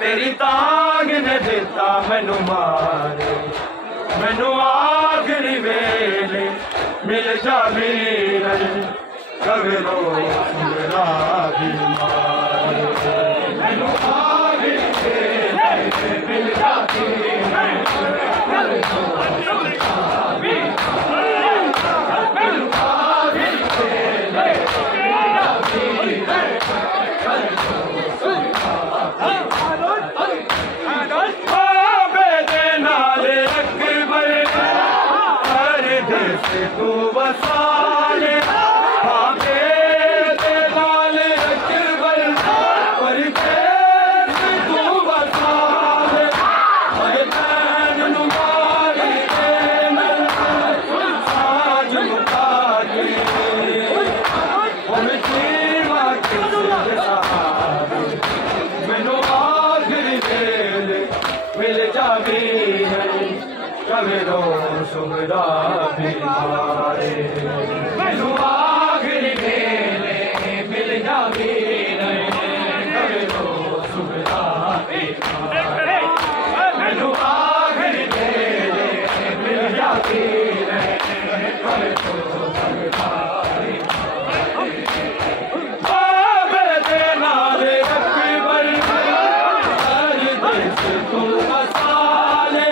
तेरी तांग ने दिता मैनू मारे, मैनू आखिरी वेले मिल जावे कवे रो मेरा भी मारे, मैनू आखिरी वेले मिल जावे कवे रो तू बसाले भागे दे लाल अकबर पर तू बसाले बैन नुमारी दे साज मुका के जीवा मैनू आखिरी वेले मिल जावे कवे रो सुगरा भी मारे, मैनू आखिरी वेले मिल जावे कवे रो सुगरा भी मारे, मैनू आखिरी वेले मिल जावे कवे रो सुगरा भी मारे, दे नाले अकबर हर देश तू बसाले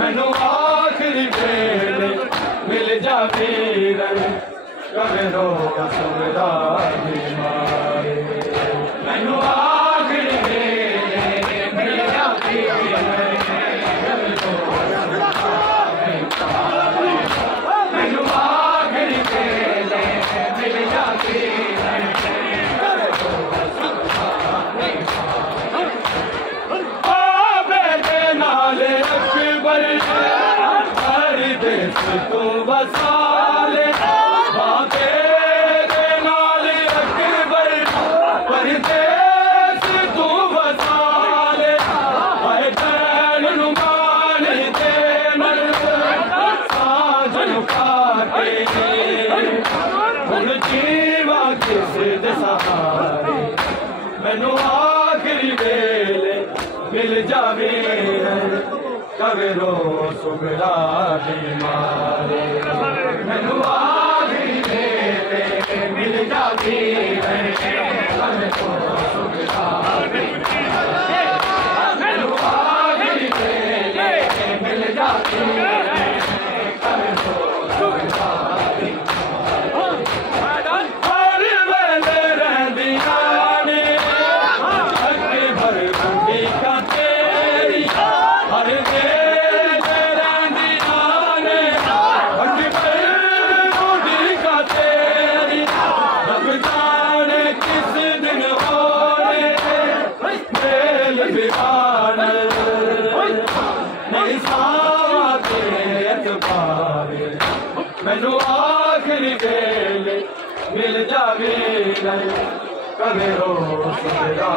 मैनू आखिरी वेले मिल जावे कवे रो सुगरा भी मारे, मैनू आखिरी वेले मिल जावे कवे रो मैनू आखिरी वेले मिल जावे तू बसाले भागे दे नाल अकबर परदेस तू बसाले बैन नुमानी दे साज मुका के हुण जीवा किस दे सहारे, मैनू आखिरी वेले मिल जावे कवे रो सुगरा भी मारे, मैनू आखिरी वेले मिल जावे कवे रो सुगरा भी मारे, मैनू आखिरी वेले मिल जावे कवे रो सुगरा भी मारे, हर वेले रहंदियां ने अकबर बुढ़ी का तेरी हर नहीं सावा मैनू आखिरी वेले मिल जावे कदे रो सदा